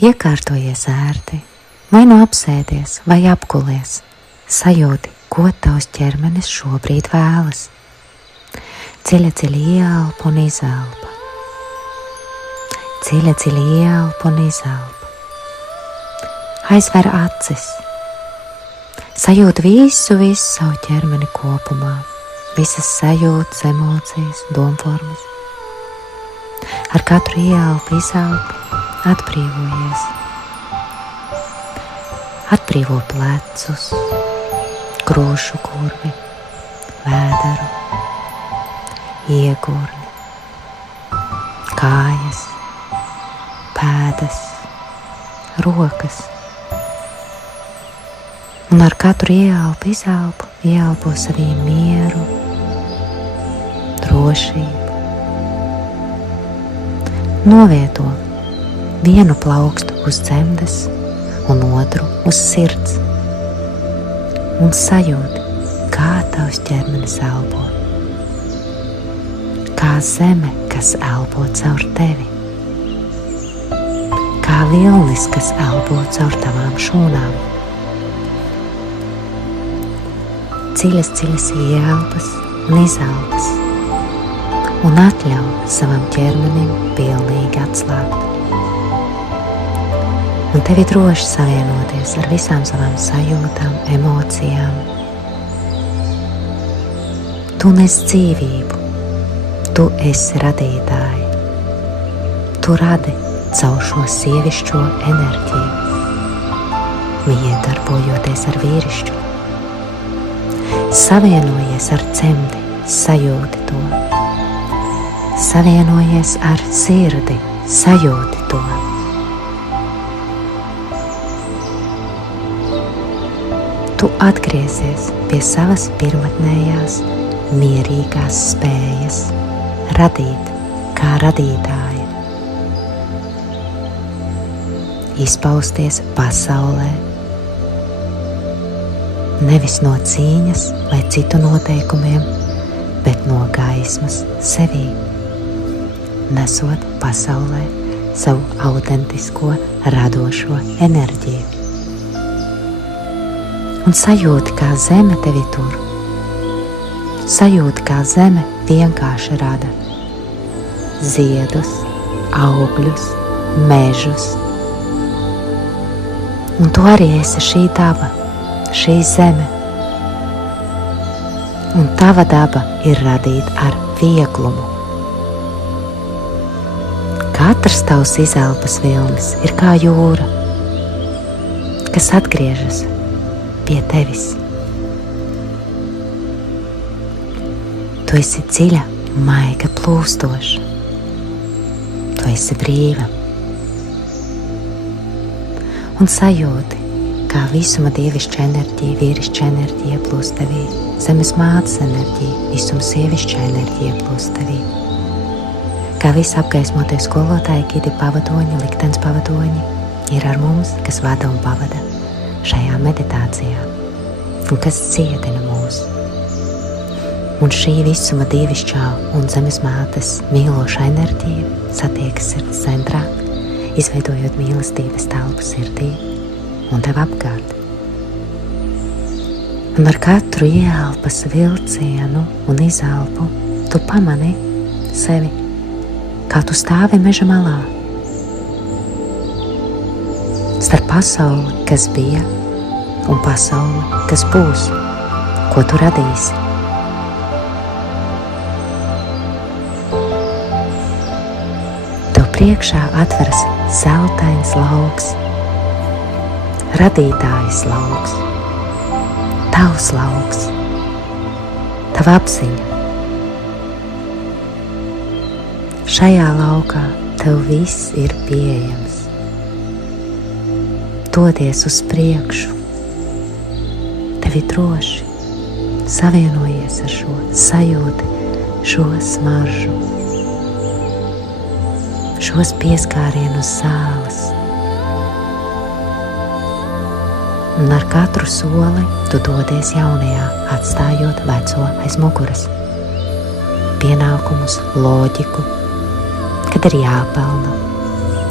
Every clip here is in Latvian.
Iekārtojies ērti, vai nu apsēdies, vai apgulies, sajūti, ko tavs ķermenis šobrīd vēlas. Dziļi ieelpa un izelpa. Dziļi ieelpa un izelpa. Aizver acis. Sajūti visu savu ķermeni kopumā, visas sajūtas, emocijas, domformas. Ar katru ieelpu, izelpu atbrīvojies. Atbrīvo plecus, krūšu kurvi, vēderu, iegurni, kājas, pēdas, rokas. Un ar katru ieelpu, izelpu, ieelpo savī mieru, drošību. Novieto vienu plaukstu uz dzemdes un otru uz sirds. Un sajūti, kā tavs ķermenis elpo. Kā zeme, kas elpo caur tevi. Kā vilnis, kas elpo caur tavām šūnām. Dziļas ieelpas un izelpas. Un atļauj savam ķermenim pilnīgi atslābt. Un tevi droši savienoties ar visām savām sajūtām, emocijām. Tu nes dzīvību, tu esi radītāji. Tu radi caur šo sievišķo enerģiju, miedarbojoties ar vīrišķo. Savienojies ar dzemdi, sajūti to. Savienojies ar sirdi, sajūti to. Tu atgriezies pie savas pirmotnējās, mierīgās spējas radīt kā radītāja. Izpausties pasaulē, nevis no cīņas vai citu noteikumiem, bet no gaismas sevī, nesot pasaulē savu autentisko, radošo enerģiju. Un sajūti, kā zeme tevi tur. Sajūti, kā zeme vienkārši rada ziedus, augļus, mežus. Un tu arī esi šī daba, šī zeme. Un tava daba ir radīta ar vieglumu. Katrs tavs izelpas vilnis ir kā jūra, kas atgriežas pie tevis. Tu esi dziļa, maiga plūstoša. Tu esi brīva. Un sajūti, kā visuma dievišķa enerģija, vīrišķa enerģija ieplūst tevī, zemes mātes enerģija, visuma sievišķa enerģija ieplūst tevī. Kā visi apgaismotie skolotāji, gidi, pavadoņi, liktenes pavadoņi ir ar mums, kas vada un pavada šajā meditācijā, un kas ciedina mūs. Un šī visuma dievišķā un zemes mātes mīlošā enerģija satiekas sirds centrā, izveidojot mīlestības telpu sirdī un tev apkārt. Un ar katru ieelpas vilcienu un izelpu tu pamani sevi, kā tu stāvi meža malā, starp pasauli, kas bija, un pasauli, kas būs, ko tu radīsi. Tev priekšā atveras zeltains lauks, radītājas lauks, tavs lauks, tava apziņa. Šajā laukā tev viss ir pieejams. Dodies uz priekšu, tevi droši savienojies ar šo sajūti, šo smaržu, šos pieskārienus zāles. Un ar katru soli tu dodies jaunajā, atstājot veco aiz muguras. Pienākumus, loģiku, kad ir jāpelna,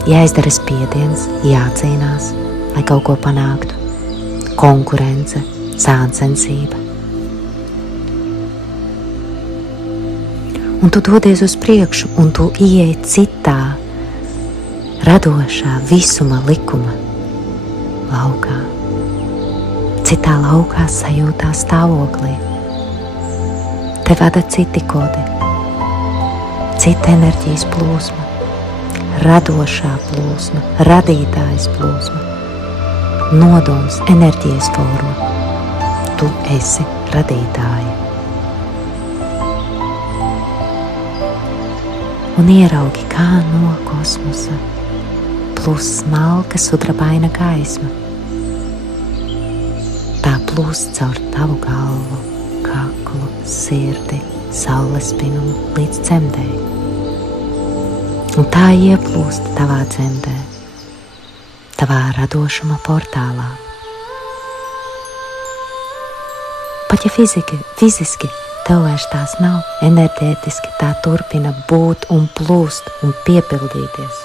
jāizdara spiediens, jācīnās, lai kaut ko panāktu, konkurence, sāncensība. Un tu dodies uz priekšu, un tu ieej citā, radošā visuma likuma laukā, citā laukā sajūtā stāvoklī. Te vada citi kodi, cita enerģijas plūsma, radošā plūsma, radītājas plūsma, nodoms, enerģijas forma. Tu esi radītāja. Un ieraugi, kā no kosmosa plūst smalka sudrabaina gaisma. Tā plūst caur tavu galvu, kaklu, sirdi, saules spinumu līdz dzemdei. Un tā ieplūst tavā dzemdē, tavā radošuma portālā. Pat ja fiziski tev vairs tās nav, enerģētiski tā turpina būt un plūst un piepildīties.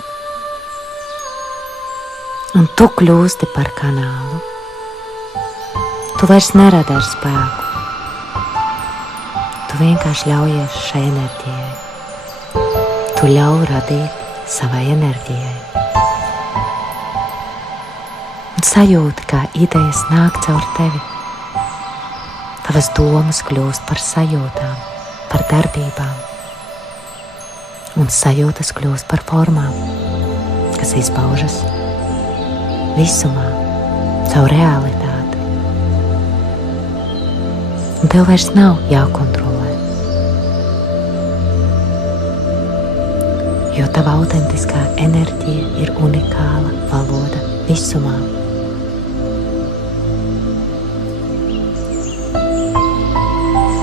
Un tu kļūsti par kanālu. Tu vairs neradi ar spēku. Tu vienkārši ļaujies šai enerģijai. Tu ļauj radīt savai enerģijai. Un sajūti, kā idejas nāk caur tevi. Tavas domas kļūst par sajūtām, par darbībām. Un sajūtas kļūst par formām, kas izpaužas visumā, caur realitāti. Un tev vairs nav jākontrolē. Jo tava autentiskā enerģija ir unikāla valoda visumā.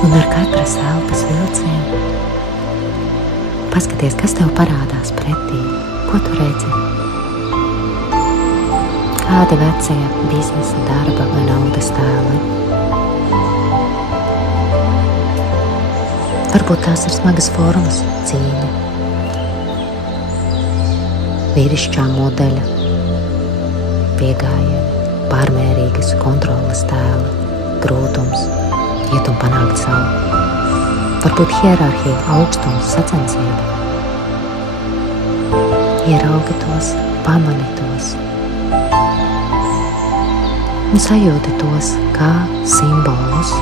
Un ar katras elpas vilcienu paskaties, kas tev parādās pretī, ko tu redzi. Kādi vecie biznesa, darba vai naudas tēli. Varbūt tās ir smagas formas, cīņa, vīrišķā modeļa, piegājieni, pārmērīgas kontroles tēli, grūtums, iet un panākt savu. Varbūt hierarhija, augstums, sacensība. Ieraugi tos, pamani tos un sajūti tos kā simbolus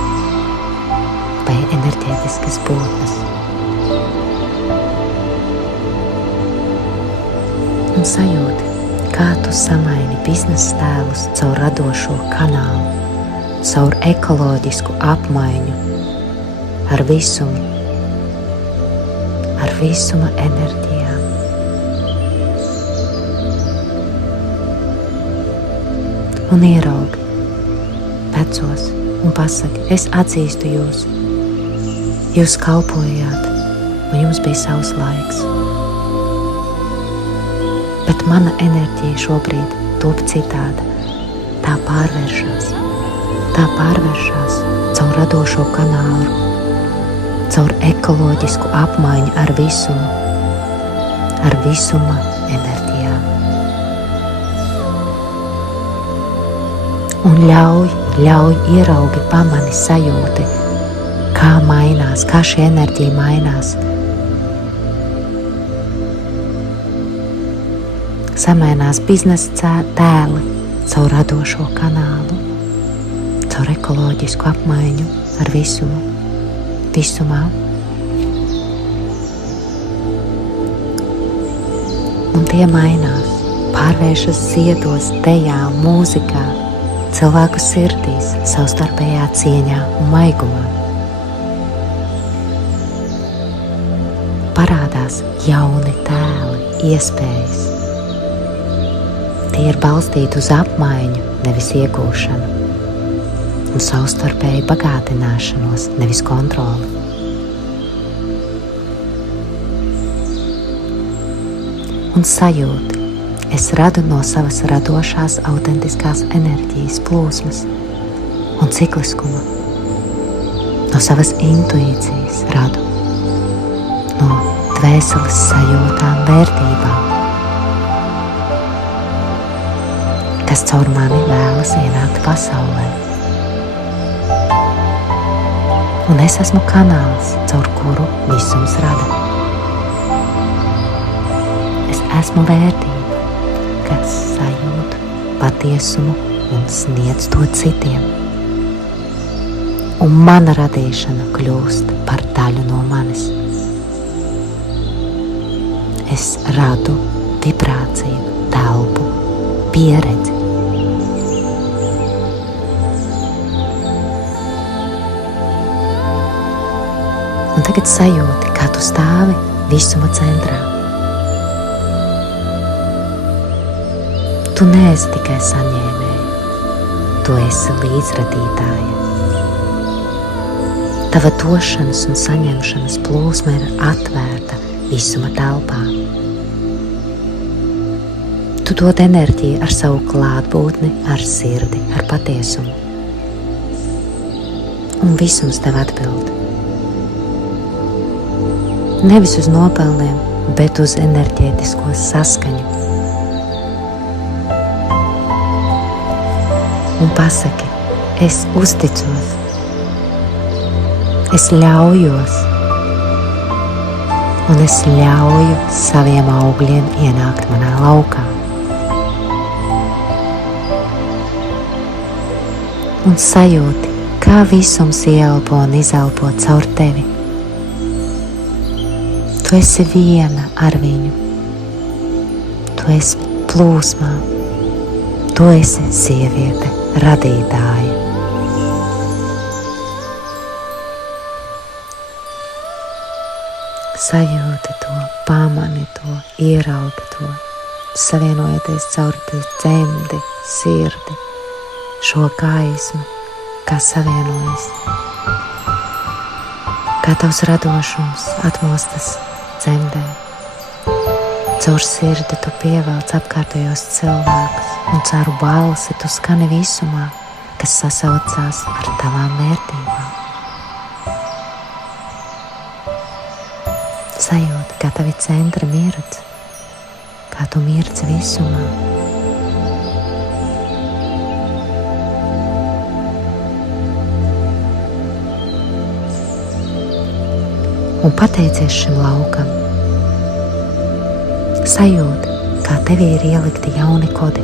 vai enerģētiskas būtnes. Un sajūti, kā tu samaini biznesa tēlus caur radošo kanālu, caur ekoloģisku apmaiņu ar visumu, ar visuma enerģijām. Un ieraugi vecos un pasaki, es atzīstu jūs. Jūs kalpojāt, un jums bija savs laiks. Bet mana enerģija šobrīd top citāda. Tā pārvēršas caur radošo kanālu, caur ekoloģisku apmaiņu ar visumu, ar visuma enerģijām. Un ļauj ieraugi, pamani, sajūti, kā mainās, kā šī enerģija mainās. Samainās biznesa tēli caur radošo kanālu, caur ekoloģisku apmaiņu ar visumu, visumā. Un tie mainās, pārvēršas ziedos, dejā, mūzikā, cilvēku sirdīs, savstarpējā cieņā un maigumā. Parādās jauni tēli, iespējas. Tie ir balstīti uz apmaiņu, nevis iegūšanu, un savstarpēju bagātināšanos, nevis kontroli. Un sajūti, es radu no savas radošās, autentiskās enerģijas plūsmas un cikliskuma, no savas intuīcijas radu, no dvēseles sajūtām, vērtībām. kas caur mani vēlas ienākt pasaulē. Un es esmu kanāls, caur kuru visums rada. Es esmu vērtība, kas sajūt patiesumu un sniedz to citiem. Un mana radīšana kļūst par daļu no manis. Es radu vibrāciju, telpu, pieredzi. Un tagad sajūti, kā tu stāvi visuma centrā. Tu neesi tikai saņēmēja, tu esi līdzradītāja. Tava došanas un saņemšanas plūsma ir atvērta visuma telpā. Tu dod enerģiju ar savu klātbūtni, ar sirdi, ar patiesumu. Un visums tev atbild. Nevis uz nopelniem, bet uz enerģētisko saskaņu. Un pasaki, es uzticos, es ļaujos, un es ļauju saviem augļiem ienākt manā laukā. Un sajūti, kā visums ieelpo un izelpo caur tevi. Tu esi viena ar viņu. Tu esi plūsmā. Tu esi sieviete, radītāja. Sajūti to, pamani to, ieraugi to, savienojoties caur dzemdi, sirdi, šo gaismu, kā savienojas. Kā tavs radošums atmostas dzemdē. Caur sirdi tu pievelc apkārtējos cilvēkus un caur balsi tu skani visumā, kas sasaucās ar tavām vērtībām. Sajūti, kā tavi centri mirdz, kā tu mirdzi visumā. Un pateicies šim laukam. Sajūti, kā tevī ir ielikti jauni kodi.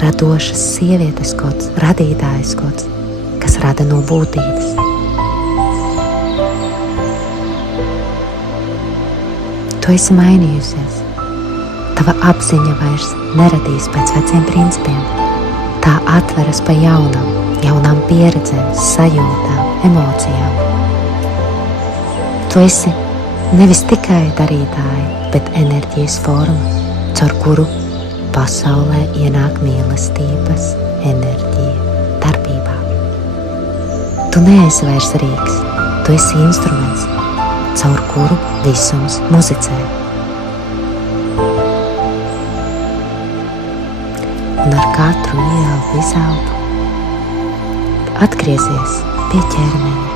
Radošas sievietes kods, radītājas kods, kas rada no būtības. Tu esi mainījusies. Tava apziņa vairs neradīs pēc veciem principiem. Tā atveras pa jaunam, jaunām pieredzēm, sajūtām, emocijām. Tu esi nevis tikai darītāja, bet enerģijas forma, caur kuru pasaulē ienāk mīlestības enerģija darbībā. Tu neesi vairs rīks, tu esi instruments, caur kuru visums muzicē. Un ar katru ieelpu, izelpu atgriezies pie ķermeņa.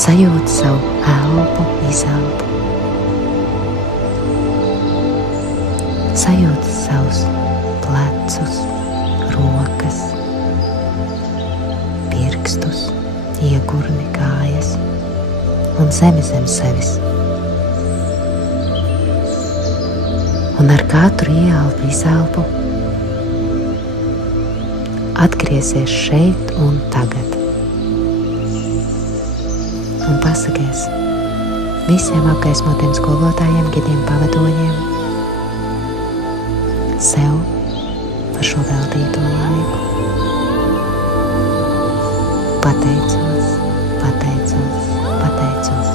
Sajūti savu elpu, izelpu. Sajūti savus plecus, rokas, pirkstus, iegurni, kājas un zemi zem sevis. Un ar katru ieelpu, izelpu atgriezies šeit un tagad. Un pasakies visiem apgaismotiem skolotājiem, gidiem, pavadoņiem, sev par šo veltīto laiku. Pateicos, pateicos, pateicos.